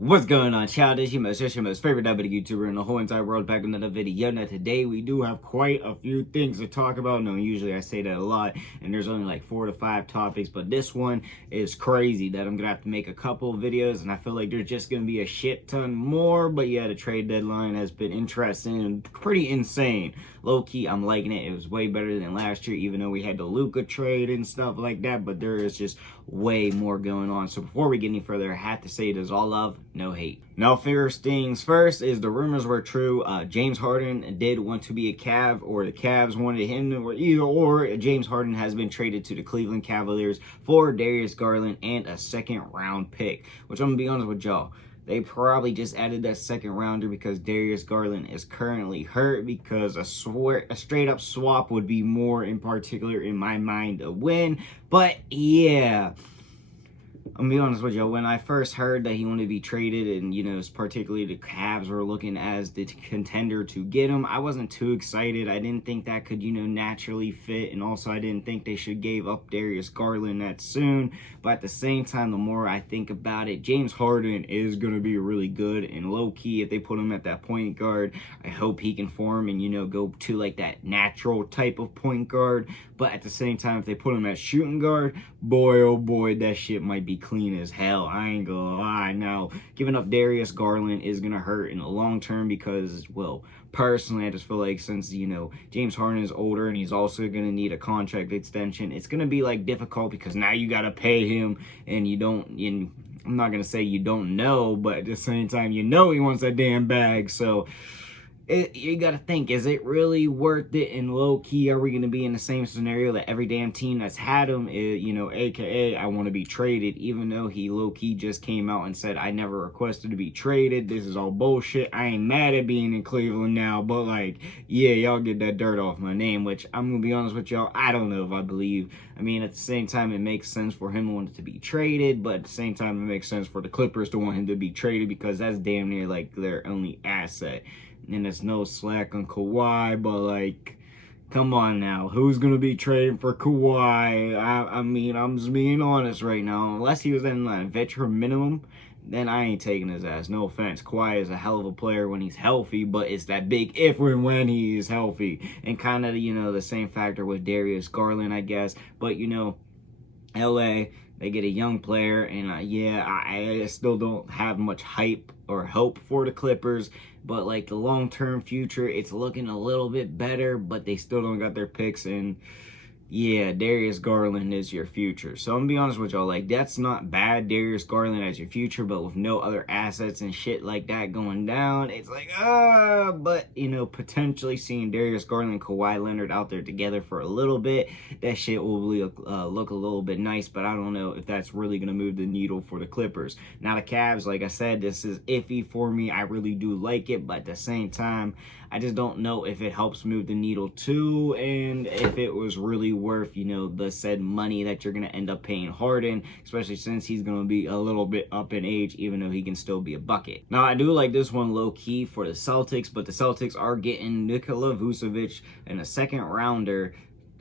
What's going on, child? It's your most favorite diabetic YouTuber in the whole entire world, back with another video. Now today we do have quite a few things to talk about. No, usually I say that a lot and there's only like 4 to 5 topics, but this one is crazy that I'm gonna have to make a couple of videos, and I feel like there's just gonna be a shit ton more. But yeah, the trade deadline has been interesting and pretty insane. Low-key, I'm liking it. It was way better than last year, even though we had the Luka trade and stuff like that, but there is just way more going on. So before we get any further, I have to say it is all love, no hate. Now, first things first is the rumors were true. James Harden did want to be a Cav, or the Cavs wanted him, or either or. James Harden has been traded to the Cleveland Cavaliers for Darius Garland and a second-round pick, which I'm going to be honest with y'all. They probably just added that second rounder because Darius Garland is currently hurt, because a straight up swap would be more, in particular in my mind, a win. But yeah, I'm gonna be honest with you, when I first heard that he wanted to be traded, and particularly the Cavs were looking as the contender to get him, I wasn't too excited. I didn't think that could naturally fit, and also I didn't think they should give up Darius Garland that soon. But at the same time, the more I think about it, James Harden is gonna be really good, and low-key, if they put him at that point guard, I hope he can form and go to like that natural type of point guard. But at the same time, if they put him at shooting guard, boy oh boy, that shit might be clean as hell. I ain't gonna lie. Now, giving up Darius Garland is gonna hurt in the long term because, well, personally, I just feel like since James Harden is older and he's also gonna need a contract extension, it's gonna be like difficult because now you gotta pay him, and I'm not gonna say you don't know, but at the same time, he wants that damn bag. So you gotta think, is it really worth it? And low-key, are we gonna be in the same scenario that every damn team that's had him is, aka I want to be traded, even though he low-key just came out and said, I never requested to be traded, this is all bullshit, I ain't mad at being in Cleveland now, but like, yeah, y'all get that dirt off my name, which I'm gonna be honest with y'all, I don't know if I believe. I mean, at the same time, it makes sense for him wanting to be traded, but at the same time, it makes sense for the Clippers to want him to be traded because that's damn near like their only asset. And it's no slack on Kawhi, but like, come on now, who's gonna be trading for Kawhi? I mean, I'm just being honest right now. Unless he was in a veteran minimum, then I ain't taking his ass. No offense, Kawhi is a hell of a player when he's healthy, but it's that big if and when he is healthy. And kind of the same factor with Darius Garland, I guess. But LA, they get a young player, and yeah, I still don't have much hype or hope for the Clippers, but like the long-term future, it's looking a little bit better, but they still don't got their picks, and yeah, Darius Garland is your future. So I'm gonna be honest with y'all, like, that's not bad, Darius Garland as your future, but with no other assets and shit like that going down, it's like, but, potentially seeing Darius Garland and Kawhi Leonard out there together for a little bit, that shit will look a little bit nice, but I don't know if that's really gonna move the needle for the Clippers. Now, the Cavs, like I said, this is iffy for me. I really do like it, but at the same time, I just don't know if it helps move the needle too, and if it was really worth, the said money that you're going to end up paying Harden, especially since he's going to be a little bit up in age, even though he can still be a bucket. Now, I do like this one low-key for the Celtics, but the Celtics are getting Nikola Vucevic and a second rounder.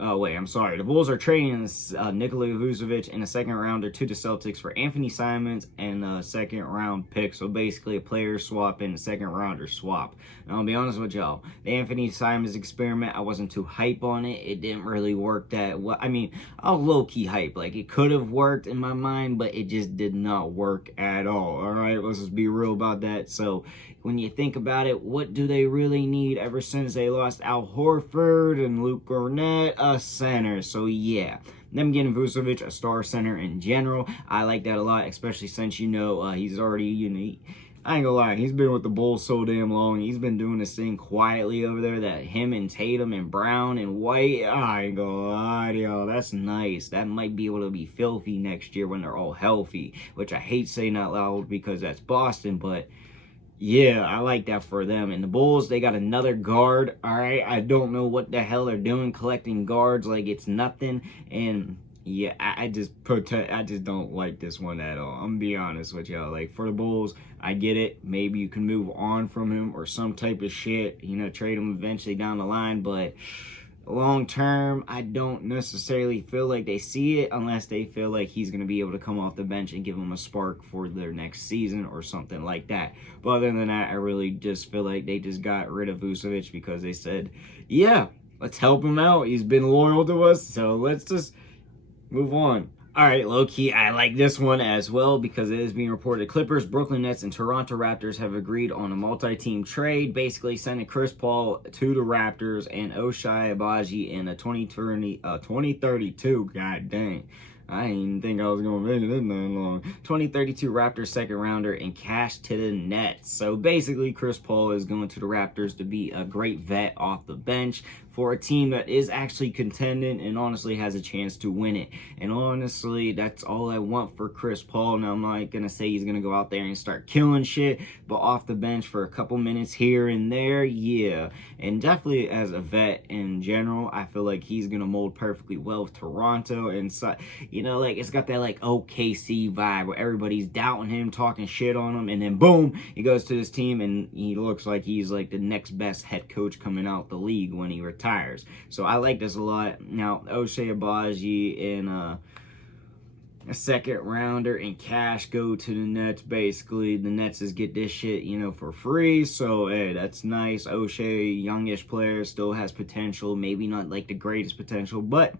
Oh, wait, I'm sorry. The Bulls are trading Nikola Vucevic and a second rounder to the Celtics for Anthony Simons and a second round pick. So basically a player swap and a second rounder swap. Now, I'll be honest with y'all. The Anthony Simons experiment, I wasn't too hype on it. It didn't really work that well. I mean, I was low-key hype. Like, it could have worked in my mind, but it just did not work at all. All right, let's just be real about that. So when you think about it, what do they really need ever since they lost Al Horford and Luke Garnett? A center. So yeah, them getting Vucevic, a star center in general, I like that a lot, especially since he's already, I ain't gonna lie, he's been with the Bulls so damn long. He's been doing this thing quietly over there that him and Tatum and Brown and White, I ain't gonna lie, yo, that's nice. That might be able to be filthy next year when they're all healthy, which I hate saying out loud because that's Boston, but yeah, I like that for them. And the Bulls, they got another guard, all right? I don't know what the hell they're doing collecting guards like it's nothing. And yeah, I just don't like this one at all. I'm gonna be honest with y'all. Like, for the Bulls, I get it. Maybe you can move on from him or some type of shit, trade him eventually down the line, but long term, I don't necessarily feel like they see it unless they feel like he's going to be able to come off the bench and give them a spark for their next season or something like that. But other than that, I really just feel like they just got rid of Vucevic because they said, yeah, let's help him out. He's been loyal to us, so let's just move on. All right, low-key, I like this one as well because it is being reported Clippers, Brooklyn Nets, and Toronto Raptors have agreed on a multi-team trade, basically sending Chris Paul to the Raptors and Ochai Agbaji in a 2032, god dang. I didn't even think I was going to make it in that long. 2032 Raptors second rounder and cash to the Nets. So basically, Chris Paul is going to the Raptors to be a great vet off the bench for a team that is actually contending and honestly has a chance to win it. And honestly, that's all I want for Chris Paul. Now, I'm not going to say he's going to go out there and start killing shit, but off the bench for a couple minutes here and there, yeah. And definitely as a vet in general, I feel like he's going to mold perfectly well with Toronto. And so, you know, like, it's got that, like, OKC vibe where everybody's doubting him, talking shit on him, and then boom, he goes to his team and he looks like he's, like, the next best head coach coming out the league when he retires. So I like this a lot. Now, Ochai Agbaji and a second rounder and cash go to the Nets. Basically, the Nets is get this shit, you know, for free. So, hey, that's nice. Ochai, youngish player, still has potential. Maybe not, like, the greatest potential, but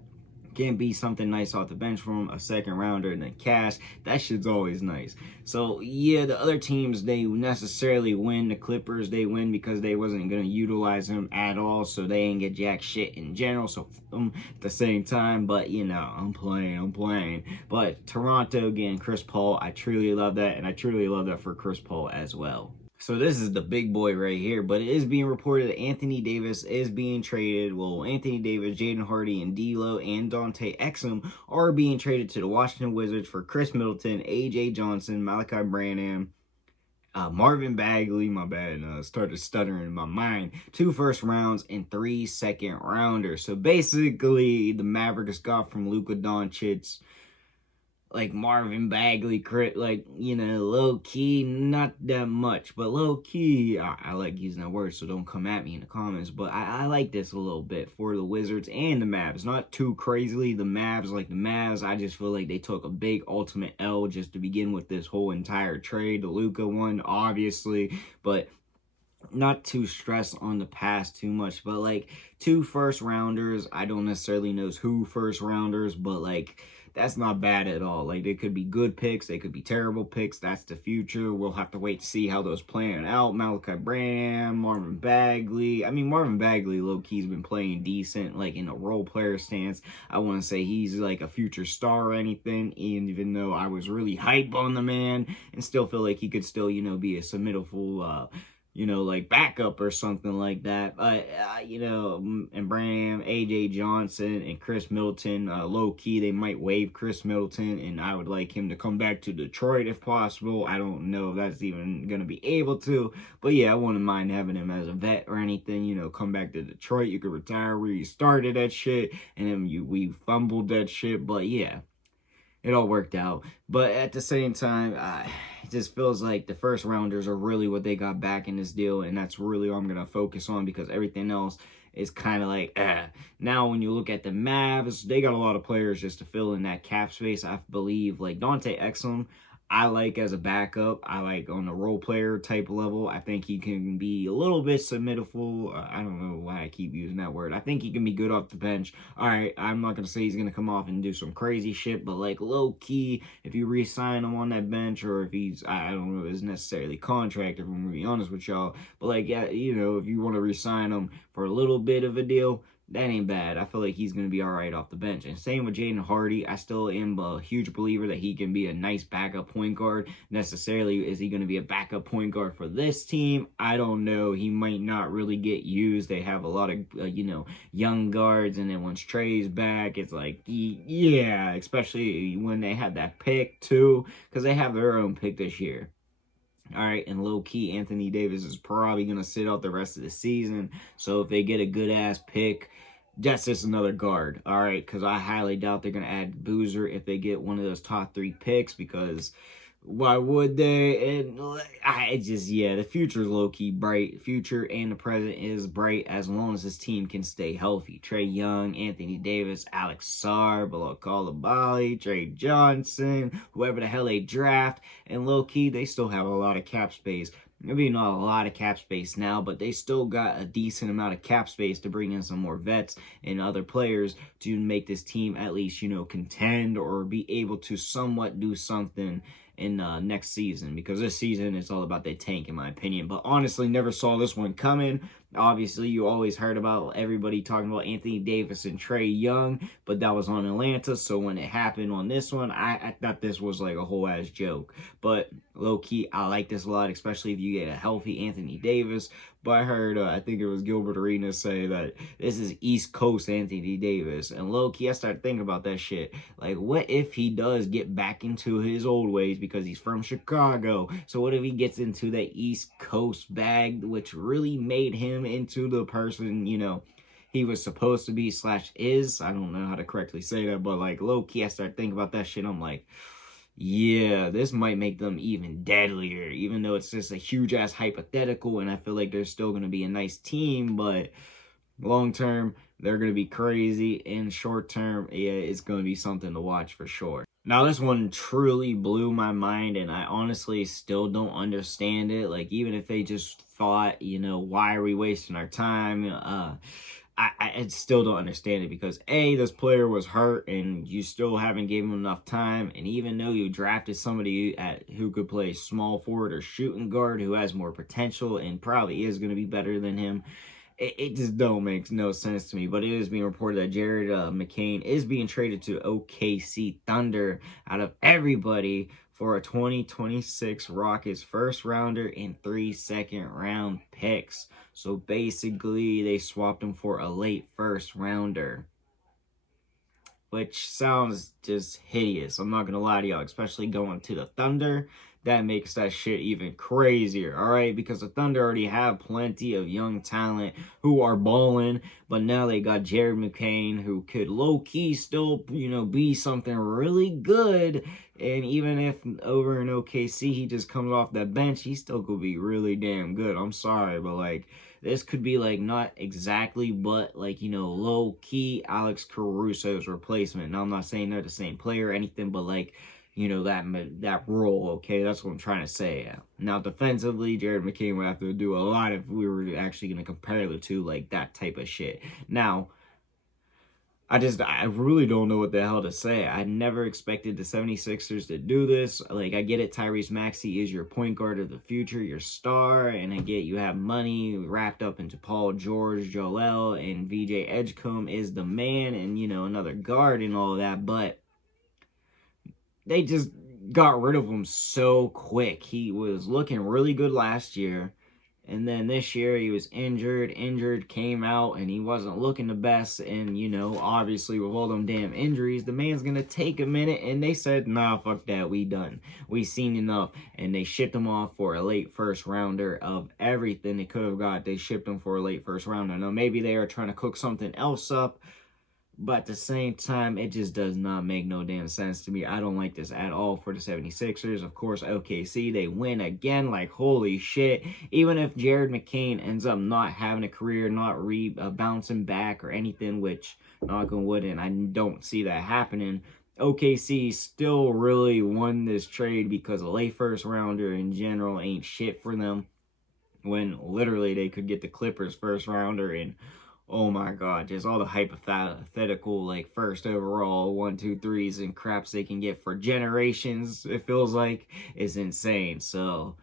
can be something nice off the bench from a second rounder and then cash. That shit's always nice. So yeah, the other teams, they necessarily win. The Clippers, they win because they wasn't going to utilize him at all, so they ain't get jack shit in general. So at the same time, but you know, I'm playing. But Toronto, again, Chris Paul, I truly love that, and I truly love that for Chris Paul as well. So this is the big boy right here, but it is being reported that Anthony Davis is being traded. Well, Anthony Davis, Jaden Hardy, and D'Lo and Dante Exum are being traded to the Washington Wizards for Chris Middleton, A.J. Johnson, Malachi Branham, Marvin Bagley, my bad, started stuttering in my mind, 2 first rounds and 3 second rounders. So basically, the Mavericks got from Luka Doncic, like Marvin Bagley, like, you know, low-key, not that much, but low-key, I like using that word, so don't come at me in the comments, but I like this a little bit for the Wizards and the Mavs. Not too crazily, the Mavs, I just feel like they took a big ultimate L just to begin with this whole entire trade. The Luka one, obviously, but not too stressed on the past too much, but like 2 first rounders, I don't necessarily know who first rounders, but like that's not bad at all. Like, they could be good picks, they could be terrible picks. That's the future. We'll have to wait to see how those plan out. Malachi Branham, Marvin Bagley. I mean, Marvin Bagley, low-key's been playing decent, like, in a role player stance. I want to say he's, like, a future star or anything, and even though I was really hype on the man and still feel like he could still, you know, be a submittable, you know, like backup or something like that. You know, and Branham, A.J. Johnson, and Chris Middleton, low-key, they might waive Chris Middleton, and I would like him to come back to Detroit if possible. I don't know if that's even going to be able to, but yeah, I wouldn't mind having him as a vet or anything, you know, come back to Detroit. You could retire where you started that shit, and then we fumbled that shit, but yeah. It all worked out. But at the same time, it just feels like the first rounders are really what they got back in this deal. And that's really all I'm going to focus on because everything else is kind of like, Now, when you look at the Mavs, they got a lot of players just to fill in that cap space. I believe, like, Dante Exum, I like as a backup. I like on the role player type level. I think he can be a little bit submittable. I don't know why I keep using that word. I think he can be good off the bench. All right, I'm not going to say he's going to come off and do some crazy shit, but like low-key, if you re-sign him on that bench or if he's, I don't know, is necessarily contract, if I'm going to be honest with y'all. But like, yeah, you know, if you want to re-sign him for a little bit of a deal, that ain't bad. I feel like he's going to be all right off the bench. And same with Jaden Hardy. I still am a huge believer that he can be a nice backup point guard. Necessarily, is he going to be a backup point guard for this team? I don't know. He might not really get used. They have a lot of, you know, young guards. And then once Trey's back, it's like, yeah, especially when they have that pick too. Because they have their own pick this year. All right, and low-key, Anthony Davis is probably going to sit out the rest of the season. So if they get a good-ass pick, that's just another guard. All right, because I highly doubt they're going to add Boozer if they get one of those top 3 picks because Why would they? And I just, yeah, the future's low-key bright. Future and the present is bright as long as this team can stay healthy. Trae Young, Anthony Davis, Alex Sarr, Bilal Coulibaly, Trey Johnson, whoever the hell they draft. And low-key, they still have a lot of cap space. Maybe not a lot of cap space now, but they still got a decent amount of cap space to bring in some more vets and other players to make this team at least, contend or be able to somewhat do something in next season, because this season it's all about the tank in my opinion. But honestly, never saw this one coming. Obviously, you always heard about everybody talking about Anthony Davis and Trae Young, but that was on Atlanta. So when it happened on this one, I thought this was like a whole ass joke. But low key, I like this a lot, especially if you get a healthy Anthony Davis. But I heard, I think it was Gilbert Arenas say that this is East Coast Anthony Davis. And low key, I started thinking about that shit. Like, what if he does get back into his old ways because he's from Chicago? So what if he gets into that East Coast bag, which really made him into the person, he was supposed to be / is. I don't know how to correctly say that, but like low key, I started thinking about that shit. I'm like, yeah, this might make them even deadlier, even though it's just a huge ass hypothetical, and I feel like they're still going to be a nice team, but long term, they're going to be crazy, and short term, yeah, it's going to be something to watch for sure. Now, this one truly blew my mind, and I honestly still don't understand it. Like, even if they just thought, why are we wasting our time? I still don't understand it, because A, this player was hurt and you still haven't given him enough time. And even though you drafted somebody who could play small forward or shooting guard, who has more potential and probably is going to be better than him, it just don't make no sense to me. But it is being reported that Jared McCain is being traded to OKC Thunder out of everybody for a 2026 Rockets first rounder and 3 second-round picks. So basically, they swapped him for a late first rounder, which sounds just hideous. I'm not going to lie to y'all, especially going to the Thunder. That makes that shit even crazier, all right? Because the Thunder already have plenty of young talent who are balling, but now they got Jared McCain, who could low-key still, be something really good. And even if over in OKC he just comes off that bench, he still could be really damn good. I'm sorry, but like, this could be like not exactly, but like, low-key Alex Caruso's replacement. Now, I'm not saying they're the same player or anything, but like, that role, okay? That's what I'm trying to say. Now, defensively, Jared McCain would have to do a lot if we were actually going to compare the two, like that type of shit. Now, I really don't know what the hell to say. I never expected the 76ers to do this. Like, I get it, Tyrese Maxey is your point guard of the future, your star, and I get you have money wrapped up into Paul George, Joel, and VJ Edgecombe is the man, and, another guard and all of that, but they just got rid of him so quick. He was looking really good last year, and then this year he was injured, came out, and he wasn't looking the best. And, obviously with all them damn injuries, the man's going to take a minute, and they said, nah, fuck that, we done. We seen enough, and they shipped him off for a late first rounder of everything they could have got. They shipped him for a late first rounder. Now, maybe they are trying to cook something else up, but at the same time, it just does not make no damn sense to me. I don't like this at all for the 76ers. Of course, OKC, they win again. Like, holy shit. Even if Jared McCain ends up not having a career, not bouncing back or anything, which, knock on wood, and I don't see that happening, OKC still really won this trade because a late first rounder in general ain't shit for them, when literally they could get the Clippers first rounder and oh my god, just all the hypothetical, like, first overall, 1, 2, 3s and craps they can get for generations, it feels like, is insane. So,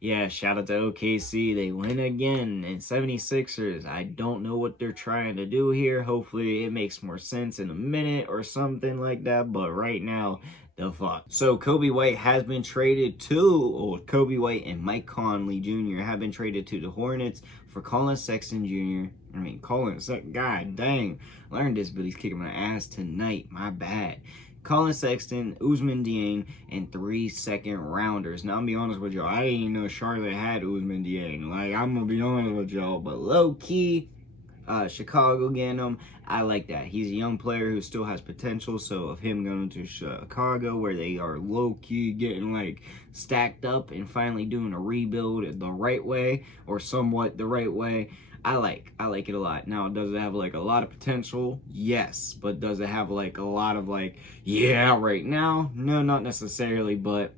yeah, shout out to OKC. They win again. And 76ers, I don't know what they're trying to do here. Hopefully, it makes more sense in a minute or something like that. But right now, the fuck. So, Kobe White has been traded to, Kobe White and Mike Conley Jr. have been traded to the Hornets for Colin Sexton Jr. God dang. Learned this, but he's kicking my ass tonight. My bad. Colin Sexton, Ousmane Dieng, and 3 second rounders. Now, I'm gonna be honest with y'all. I didn't even know Charlotte had Ousmane Dieng. Like, I'm gonna be honest with y'all. But low key, Chicago getting him, I like that. He's a young player who still has potential, so of him going to Chicago where they are low-key getting like stacked up and finally doing a rebuild the right way, or somewhat the right way, I like it a lot. Now, does it have like a lot of potential? Yes. But does it have like a lot of like, yeah, right now? No, not necessarily. But,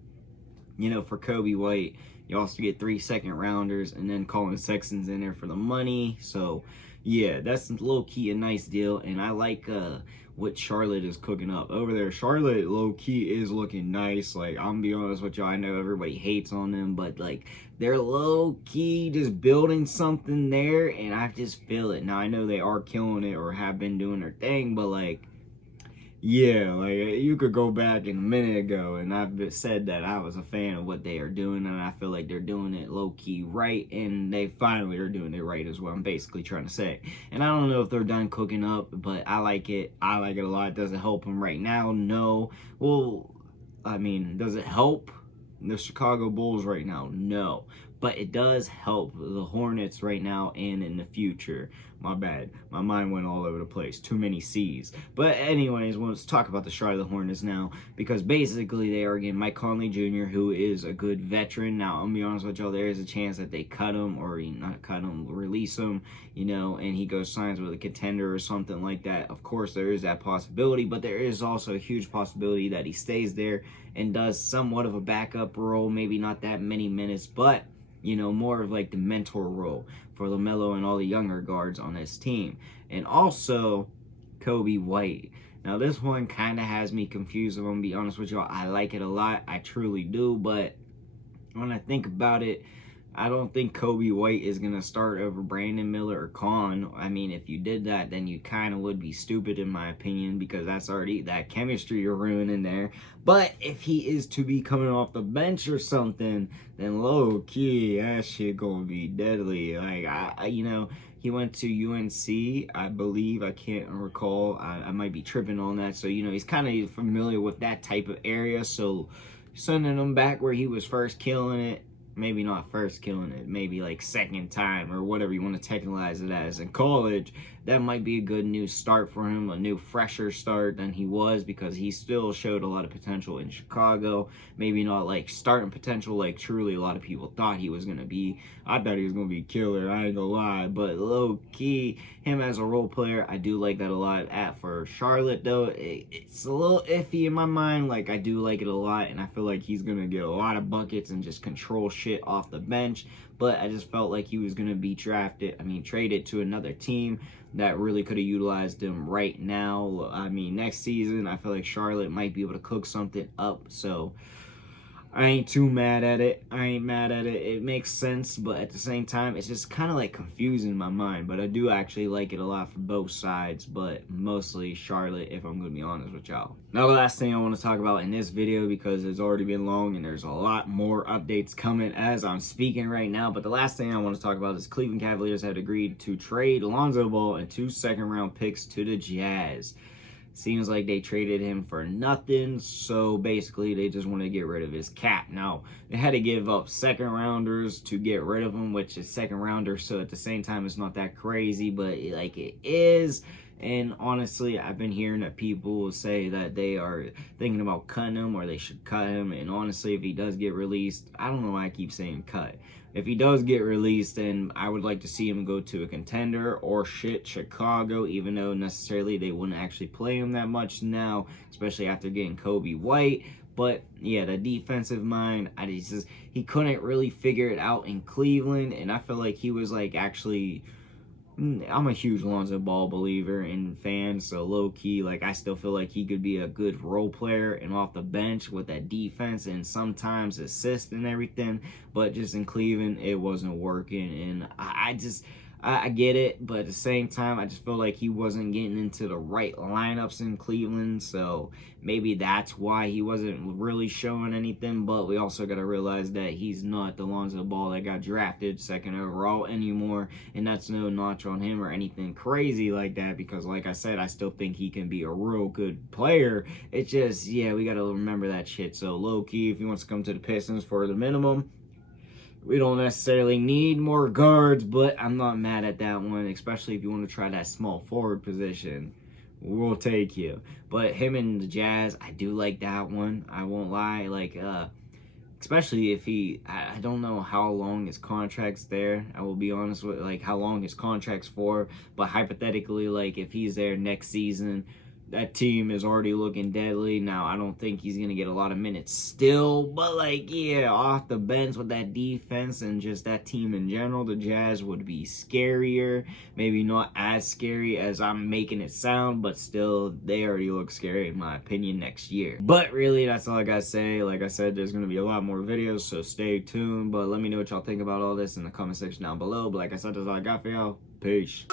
you know, for Kobe White, you also get 3 second-rounders and then Colin Sexton's in there for the money. So, yeah, that's low-key a nice deal. And I like what Charlotte is cooking up over there. Charlotte, low-key, is looking nice. Like, I'm gonna be honest with y'all, I know everybody hates on them, but, like, they're low-key just building something there, and I just feel it. Now, I know they are killing it or have been doing their thing, but, like, yeah, like, you could go back in a minute ago, and I've said that I was a fan of what they are doing, and I feel like they're doing it low-key right, and they finally are doing it right is what I'm basically trying to say. And I don't know if they're done cooking up, but I like it. I like it a lot. Does it help them right now? No. Well, I mean, does it help the Chicago Bulls right now? No. But it does help the Hornets right now and in the future. My bad. My mind went all over the place. Too many C's. But anyways, let's talk about the Charlotte Hornets now. Because basically they are getting Mike Conley Jr., who is a good veteran. Now, I'm going to be honest with y'all, there is a chance that they cut him, or not cut him, release him, you know, and he goes signs with a contender or something like that. Of course, there is that possibility. But there is also a huge possibility that he stays there and does somewhat of a backup role. Maybe not that many minutes, but you know, more of like the mentor role for LaMelo and all the younger guards on this team. And also, Kobe White. Now, this one kind of has me confused, if I'm going to be honest with y'all. I like it a lot. I truly do. But when I think about it, I don't think Kobe White is going to start over Brandon Miller or Kahn. I mean, if you did that, then you kind of would be stupid, in my opinion, because that's already that chemistry you're ruining there. But if he is to be coming off the bench or something, then low-key, that shit going to be deadly. Like, you know, he went to UNC, I believe. I can't recall. I might be tripping on that. So, you know, he's kind of familiar with that type of area. So, sending him back where he was first killing it, maybe not first killing it, maybe like second time or whatever you want to technicalize it as in college, that might be a good new start for him, a new fresher start than he was, because he still showed a lot of potential in Chicago. Maybe not like starting potential like truly a lot of people thought he was going to be. I thought he was going to be killer, I ain't gonna lie, but low-key, him as a role player, I do like that a lot. For Charlotte, though, it's a little iffy in my mind. Like, I do like it a lot, and I feel like he's going to get a lot of buckets and just control shit off the bench, but I just felt like he was going to be traded to another team that really could have utilized him right now. I mean, next season, I feel like Charlotte might be able to cook something up, so I ain't too mad at it. I ain't mad at it. It makes sense, but at the same time, it's just kind of like confusing in my mind. But I do actually like it a lot for both sides, but mostly Charlotte, if I'm going to be honest with y'all. Now, the last thing I want to talk about in this video, because it's already been long and there's a lot more updates coming as I'm speaking right now. But the last thing I want to talk about is Cleveland Cavaliers have agreed to trade Lonzo Ball and 2 second-round picks to the Jazz. Seems like they traded him for nothing, so basically they just want to get rid of his cap. Now, they had to give up second-rounders to get rid of him, which is second-rounders, so at the same time, it's not that crazy, but like it is. And honestly, I've been hearing that people say that they are thinking about cutting him, or they should cut him. And honestly, if he does get released, I don't know why I keep saying cut. If he does get released, then I would like to see him go to a contender or Chicago, even though necessarily they wouldn't actually play him that much now, especially after getting Kobe White. But yeah, the defensive mind, he couldn't really figure it out in Cleveland, and I feel like he was like actually, I'm a huge Lonzo Ball believer and fan, so low-key, like, I still feel like he could be a good role player and off the bench with that defense and sometimes assist and everything, but just in Cleveland, it wasn't working, and I get it, but at the same time, I just feel like he wasn't getting into the right lineups in Cleveland, so maybe that's why he wasn't really showing anything. But we also got to realize that he's not the Lonzo Ball that got drafted second overall anymore, and that's no notch on him or anything crazy like that, because like I said, I still think he can be a real good player. It's just, yeah, we got to remember that shit. So low-key, if he wants to come to the Pistons for the minimum, We don't necessarily need more guards, but I'm not mad at that one, especially if you want to try that small forward position. We'll take you. But him and the Jazz, I do like that one. I won't lie. Like, especially if I don't know how long his contract's there. I will be honest with, like, how long his contract's for. But hypothetically, like, if he's there next season, that team is already looking deadly. Now, I don't think he's going to get a lot of minutes still. But, like, yeah, off the bench with that defense and just that team in general, the Jazz would be scarier. Maybe not as scary as I'm making it sound, but still, they already look scary, in my opinion, next year. But really, that's all I got to say. Like I said, there's going to be a lot more videos, so stay tuned. But let me know what y'all think about all this in the comment section down below. But like I said, that's all I got for y'all. Peace.